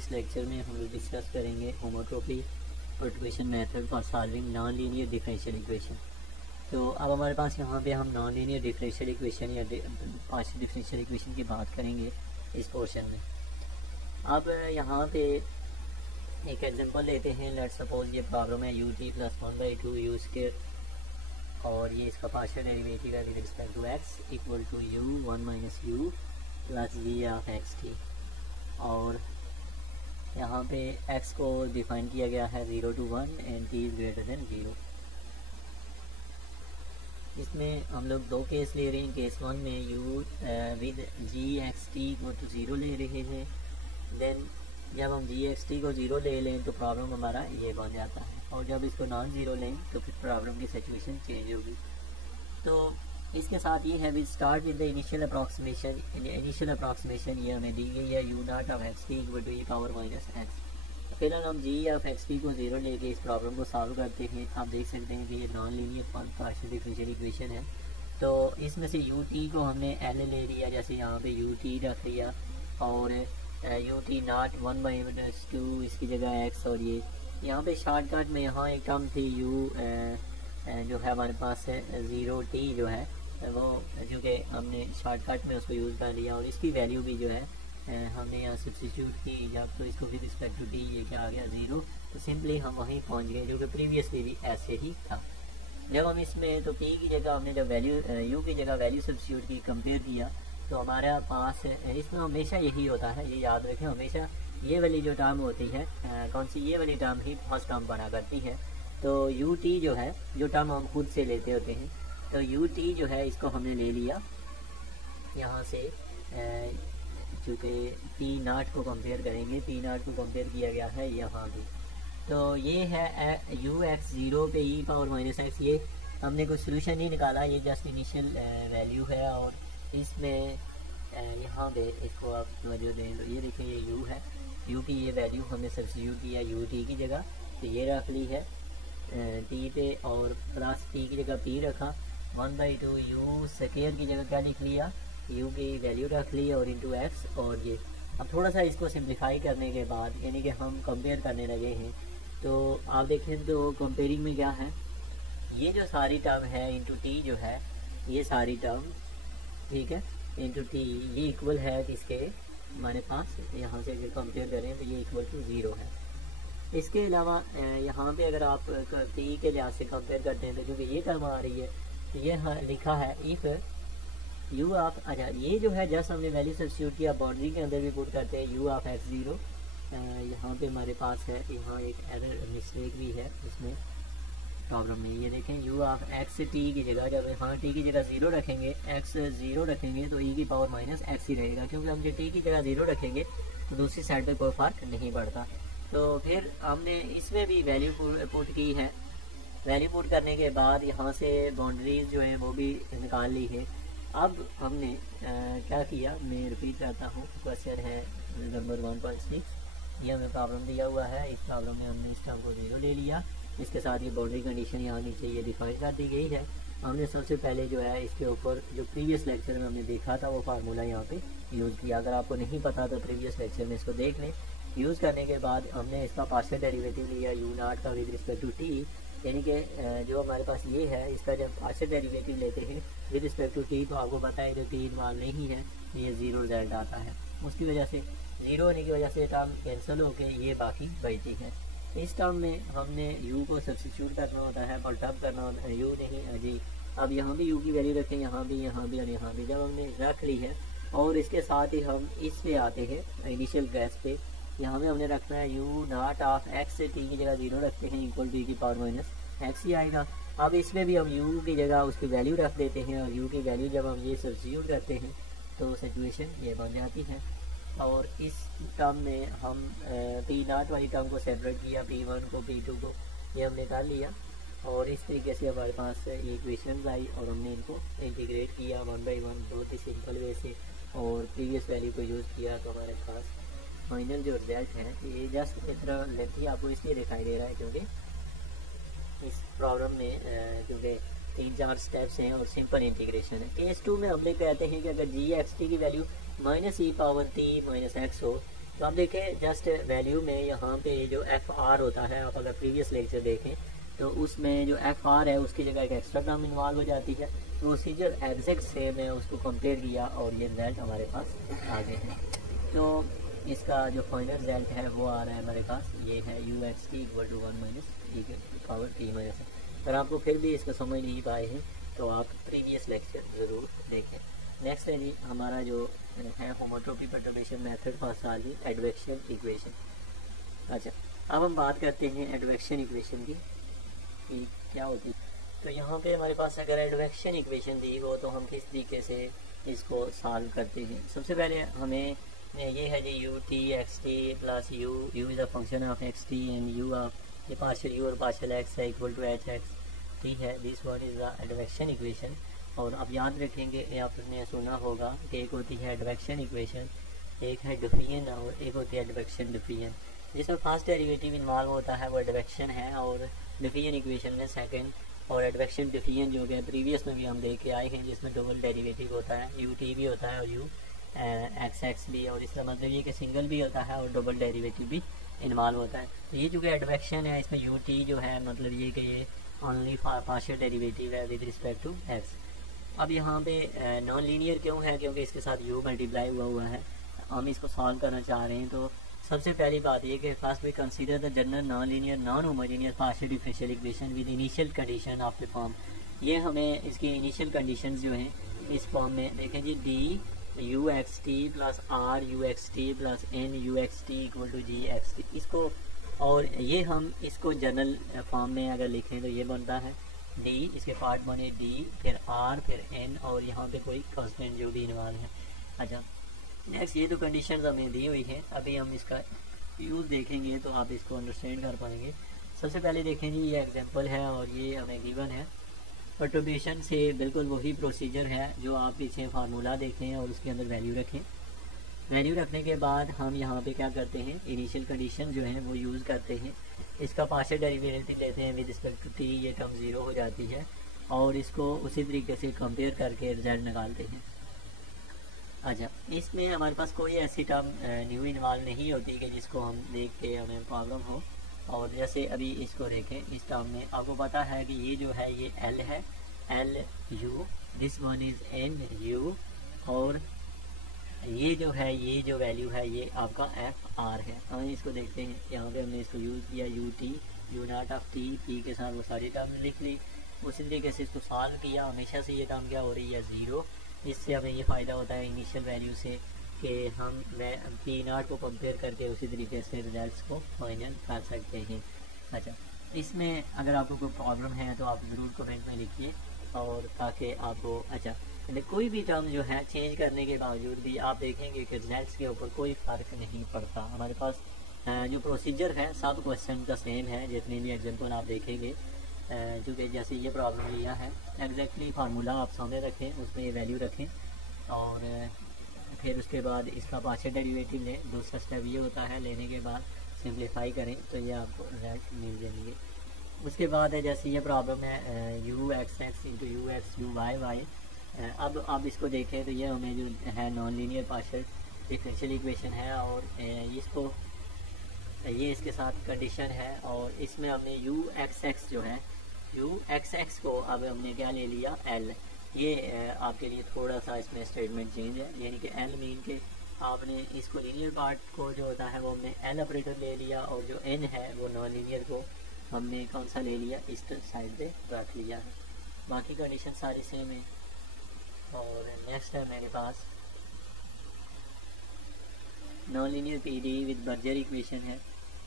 इस लेक्चर में हम लोग डिस्कस करेंगे homotopy perturbation method for solving non linear differential equation. तो अब हमारे पास यहाँ पे हम नॉन लीनियर डिफरेंशियल इक्वेशन या पार्शियल डिफरेंशियल इक्वेशन की बात करेंगे इस पोर्शन में। अब यहाँ पे एक एग्जांपल लेते हैं। लेट्स सपोज ये प्रॉब्लम है ut प्लस 1/2 u स्क्वायर और ये इसका पार्शियल डेरिवेटिव है with respect to x equal to u 1 minus u plus v of x t. और यहाँ पे x को डिफाइन किया गया है 0 to 1 and t is greater than 0। इसमें हम लोग दो केस ले रहे हैं। केस 1 में u with g x t equal to 0 ले रहे हैं। देन जब हम जी एक्स टी को 0 ले लें तो प्रॉब्लम हमारा ये बन जाता है, और जब इसको नॉन ज़ीरो लें तो फिर प्रॉब्लम की सिचुएशन चेंज होगी। तो इसके साथ ये है, we start with the initial approximation. Initial approximation ये हमें दी गई है u not of x t equal to e power minus x. फिर हम जी ऑफ एक्स टी को 0 लेके इस प्रॉब्लम को सॉल्व करते हैं। आप देख सकते हैं कि ये non linear partial differential equation है। तो इसमें से यू टी को हमने एल ले लिया, जैसे यहाँ पे यू टी रख लिया, और यू टी नॉट 1/2 इसकी जगह एक्स। और ये यहाँ पे शॉर्टकट में यहाँ एक टर्म थी u जो है हमारे पास है 0t जो है वो, क्योंकि हमने शॉर्टकट में उसको यूज़ कर लिया, और इसकी वैल्यू भी जो है हमने यहाँ सब्स्टिट्यूट की जब, तो इसको विद रिस्पेक्ट टू t ये क्या आ गया 0। तो सिंपली हम वहीं पहुँच गए, जो कि प्रीवियसली भी ऐसे ही था। जब हम इसमें तो p की जगह हमने जब वैल्यू u की जगह वैल्यू सब्स्टिट्यूट की, कंपेयर किया, तो हमारे पास इसमें हमेशा यही होता है, ये याद रखें, हमेशा ये वाली जो टर्म होती है कौन सी, ये वाली टर्म ही फर्स्ट टर्म बना करती है। तो यू टी जो है, जो टर्म हम खुद से लेते होते हैं, तो यू टी जो है इसको हमने ले लिया यहाँ से, चूँकि पी नाट को कंपेयर करेंगे, पी नाट को कंपेयर किया गया है यहाँ भी। तो ये है यू एक्स 0 पे ई पावर माइनस एक्स। ये हमने कोई सोल्यूशन नहीं निकाला, ये जस्ट इनिशियल वैल्यू है। और इसमें यहाँ पे इसको आप तवज्जो दें तो ये देखिए ये u है, u की ये वैल्यू हमने सब्स्टिट्यूट किया u t की जगह, तो ये रख ली है t पे, और प्लस t की जगह p रखा, 1/2 u स्क्वायर की जगह क्या लिख लिया, u की वैल्यू रख ली, और इंटू x। और ये अब थोड़ा सा इसको सिंप्लीफाई करने के बाद, यानी कि हम कंपेयर करने लगे हैं, तो आप देखें तो कंपेयरिंग में क्या है, ये जो सारी टर्म है इंटू t जो है, ये सारी टर्म ठीक है इंटू टी, ये इक्वल है किसके, हमारे पास यहाँ से अगर कंपेयर करें तो ये इक्वल टू 0 है। इसके अलावा यहाँ पे अगर आप टी के लिहाज से कंपेयर करते हैं, तो क्योंकि ये टर्म आ रही है, तो ये लिखा है इफ़ यू ऑफ, अच्छा ये जो है जस्ट हमने वैल्यू सब्स्टिट्यूट किया, बाउंड्री के अंदर भी पुट करते हैं यू ऑफ एक्स 0। यहाँ पे हमारे पास है, यहाँ एक एरर मिस्टेक भी है इसमें प्रॉब्लम में। ये देखें u ऑफ एक्स टी की जगह, जब हाँ टी की जगह 0 रखेंगे, x 0 रखेंगे, तो e की पावर माइनस एक्स ही रहेगा, क्योंकि हम जो t की जगह 0 रखेंगे तो दूसरी साइड पर कोई फ़र्क नहीं पड़ता। तो फिर हमने इसमें भी वैल्यू पुट की है। वैल्यू पुट करने के बाद यहाँ से बाउंड्रीज जो है वो भी निकाल ली है। अब हमने क्या किया, मैं रिपीट करता हूँ, क्वेश्चन है नंबर 1.6, ये हमें प्रॉब्लम दिया हुआ है। इस प्रॉब्लम में हमने इस टर्म को 0 ले लिया, इसके साथ ये बाउंड्री कंडीशन यहाँ नीचे ये डिफाइन कर दी गई है। हमने सबसे पहले जो है इसके ऊपर जो प्रीवियस लेक्चर में हमने देखा था वो फार्मूला यहाँ पे यूज़ किया। अगर आपको नहीं पता तो प्रीवियस लेक्चर में इसको देख लें। यूज़ करने के बाद हमने इसका पार्शियल डेरिवेटिव लिया u नॉट का विद रिस्पेक्ट टू t, यानी कि जो हमारे पास ये है, इसका जब पार्शियल डेरिवेटिव लेते हैं विद रिस्पेक्ट टू t, तो आपको पता है जो t इन्वॉल्व नहीं है, ये 0 रिजल्ट आता है। उसकी वजह से 0 होने की वजह से टर्म कैंसिल होकर ये बाकी बचती है। इस टर्म में हमने u को सब्स्टिट्यूट करना होता है, और टर्म करना होता है u नहीं जी। अब यहाँ भी u की वैल्यू रखें, यहाँ भी और यहाँ भी, जब हमने रख ली है, और इसके साथ ही हम इस पे आते हैं इनिशियल गैस पे। यहाँ पे हमने रखना है u नॉट ऑफ x से t की जगह 0 रखते हैं, इक्वल b की पावर माइनस एक्स ही आएगा। अब इसमें भी हम u की जगह उसकी वैल्यू रख देते हैं, और u की वैल्यू जब हम ये सब्स्टिट्यूट करते हैं तो सिचुएशन ये बन जाती है। और इस टर्म में हम पी नॉट वाली टर्म को सेपरेट किया, p1 को p2 को ये हमने कर लिया, और इस तरीके से हमारे पास ये इक्वेशन आई, और हमने इनको इंटीग्रेट किया 1/1 बहुत ही सिंपल वे से, और प्रीवियस वैल्यू को यूज़ किया। तो हमारे पास फाइनल जो रिजल्ट है, ये जस्ट इतना लेंथी आपको इसलिए दिखाई दे रहा है क्योंकि इस प्रॉब्लम में क्योंकि 3-4 स्टेप्स हैं और सिंपल इंटीग्रेशन है। केस 2 में हम लोग कहते हैं कि अगर जी एक्स टी की value -e power t minus x हो, तो आप देखें जस्ट वैल्यू में यहाँ पे जो एफ आर होता है, आप अगर प्रीवियस लेक्चर देखें तो उसमें जो एफ आर है उसकी जगह एक एक्स्ट्रा टर्म इन्वॉल्व हो जाती है। प्रोसीजर एग्जैक्ट सेम है, उसको कंपेयर किया और ये रिजल्ट हमारे पास आ गए हैं। तो इसका जो फाइनल रिजल्ट है वो आ रहा है हमारे पास, ये है you x t equal to 1 minus t के पावर टी माइनस। अगर आपको फिर भी इसको समझ नहीं पाए हैं तो आप प्रीवियस लेक्चर ज़रूर देखें। नेक्स्ट है जी हमारा जो है होमोट्रोपी परटर्बेशन मेथड फर्स्ट साल की एडवेक्शन इक्वेशन। अच्छा, अब हम बात करते हैं एडवेक्शन इक्वेशन की कि क्या होती है। तो यहाँ पे हमारे पास अगर एडवेक्शन इक्वेशन दी हो तो हम किस तरीके से इसको सॉल्व करते हैं। सबसे पहले हमें ये है जी u t x t plus u is a function of x t and u of ये पार्शियल यू और पार्शियल एक्स है equal to h x t है। This one is the advection equation. और आप याद रखेंगे, आपने सुना होगा कि एक होती है एडवेक्शन इक्वेशन, एक है डिफियन और एक होती है एडवेक्शन डिफियन। जिसमें फर्स्ट डेरिवेटिव इन्वॉल्व होता है वो एडवेक्शन है और डिफियन इक्वेशन में सेकंड। और एडवेक्शन डिफियन जो है प्रीवियस में भी हम देख के आए हैं, जिसमें डबल डेरिवेटिव होता है, यू टी भी होता है और यू एक्स एक्स भी, और इसका मतलब ये कि सिंगल भी होता है और डबल डेरिवेटिव भी इन्वॉल्व होता है। तो ये जो कि एडवेक्शन है इसमें यू टी जो है मतलब ये कि ये ओनली पार्शियल डेरिवेटिव है विद रिस्पेक्ट टू एक्स। अब यहाँ पे नॉन लीनियर क्यों है, क्योंकि इसके साथ यू मल्टीप्लाई हुआ है। हम इसको सॉल्व करना चाह रहे हैं। तो सबसे पहली बात ये कि first we consider the general non linear non homogeneous partial differential equation with initial condition of the form. ये हमें इसकी इनिशियल कंडीशंस जो हैं इस फॉर्म में देखें जी, d u x t plus r u x t plus n u x t equal to g x t, इसको और ये हम इसको जनरल फॉर्म में अगर लिखें तो ये बनता है डी, इसके पार्ट बने डी फिर आर फिर एन और यहाँ पे कोई कांस्टेंट जो भी इन्वॉल्व है। अच्छा नेक्स्ट, ये तो कंडीशंस हमें दी हुई है, अभी हम इसका यूज़ देखेंगे तो आप इसको अंडरस्टैंड कर पाएंगे। सबसे पहले देखें जी ये एग्जांपल है और ये हमें गिवन है। परटर्बेशन से बिल्कुल वही प्रोसीजर है जो आप पीछे फार्मूला देखें और उसके अंदर वैल्यू रखें। वैल्यू रखने के बाद हम यहाँ पे क्या करते हैं, इनिशियल कंडीशन जो है वो यूज़ करते हैं। इसका पार्शियल डेरिवेटिव लेते हैं विद रिस्पेक्ट टू टी, ये टर्म ज़ीरो हो जाती है और इसको उसी तरीके से कंपेयर करके रिजल्ट निकालते हैं। अच्छा, इसमें हमारे पास कोई ऐसी टर्म न्यू इन्वॉल्व नहीं होती कि जिसको हम देख के हमें प्रॉब्लम हो। और जैसे अभी इसको देखें, इस टर्म में आपको पता है कि ये जो है ये एल है, L U, this one is an you, और ये जो है ये जो वैल्यू है ये आपका एफ आर है। हम इसको देखते हैं, यहाँ पे हमने इसको यूज़ किया U T, you not of T, P के साथ वो सारी टर्म लिख ली। उसी तरीके से इसको सॉल्व किया, हमेशा से ये टर्म क्या हो रही है ज़ीरो। इससे हमें ये फ़ायदा होता है इनिशियल वैल्यू से कि हम पी नॉट को कंपेयर करके उसी तरीके से रिजल्ट्स को फाइनल कर सकते हैं। अच्छा, इसमें अगर आपको कोई प्रॉब्लम है तो आप ज़रूर कमेंट में लिखिए और ताकि आपको अच्छा कोई भी टर्म जो है चेंज करने के बावजूद भी आप देखेंगे कि रिजल्ट्स के ऊपर कोई फ़र्क नहीं पड़ता। हमारे पास जो प्रोसीजर है सब क्वेश्चन का सेम है, जितने भी एग्जांपल आप देखेंगे जो कि जैसे ये प्रॉब्लम लिया है एग्जैक्टली फार्मूला आप सामने रखें, उसमें ये वैल्यू रखें और फिर उसके बाद इसका पार्शियल डेरिवेटिव लें। दूसरा स्टेप ये होता है, लेने के बाद सिंप्लीफाई करें तो ये आपको रिजल्ट मिल जाएंगे। उसके बाद है जैसे ये प्रॉब्लम है you X X into U X U Y Y. अब आप इसको देखें तो ये हमें जो है non linear partial differential equation है और इसको ये इसके साथ कंडीशन है और इसमें हमने यू एक्स एक्स जो है यू एक्स एक्स को अब हमने क्या ले लिया एल। ये आपके लिए थोड़ा सा इसमें स्टेटमेंट चेंज है, यानी कि एल मीन के आपने इसको लीनियर पार्ट को जो होता है वो हमने एल ऑपरेटर ले लिया और जो एन है वो नॉन लीनियर को हमने कौन सा ले लिया, इस साइड पे रख लिया है। बाकी कंडीशन सारी सेम है। और नेक्स्ट है मेरे पास non linear PDE with Burger equation है।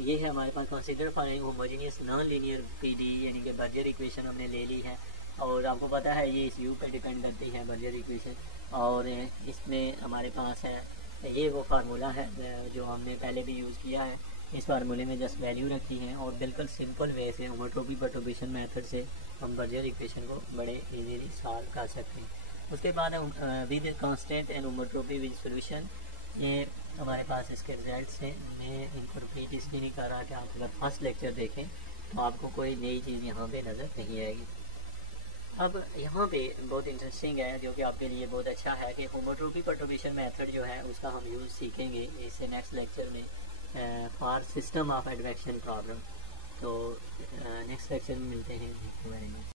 ये है हमारे पास consider finding homogeneous non linear PDE, यानी कि बर्जर इक्वेशन हमने ले ली है और आपको पता है ये इस यू पे डिपेंड करती है बर्जर इक्वेशन। और इसमें हमारे पास है ये वो फार्मूला है जो हमने पहले भी यूज़ किया है। इस फार्मूले में जस्ट वैल्यू रखी है और बिल्कुल सिंपल वे से होमोट्रोपी परटर्बेशन मेथड से हम बर्जर इक्वेशन को बड़े इजीली सॉल्व कर सकते हैं। उसके बाद with constant and homotopy with solution, ये हमारे पास इसके रिजल्ट्स हैं। मैं इनको रिपीट इसलिए नहीं कर रहा कि आप अगर फर्स्ट लेक्चर देखें तो आपको कोई नई चीज़ यहाँ पे नज़र नहीं आएगी। अब यहाँ पे बहुत इंटरेस्टिंग है जो कि आपके लिए बहुत अच्छा है कि होमोट्रोपी परटर्बेशन मेथड जो है उसका हम यूज़ सीखेंगे इससे नेक्स्ट लेक्चर में for system of advection problem. तो नेक्स्ट लेक्चर में मिलते हैं। Thank you very much.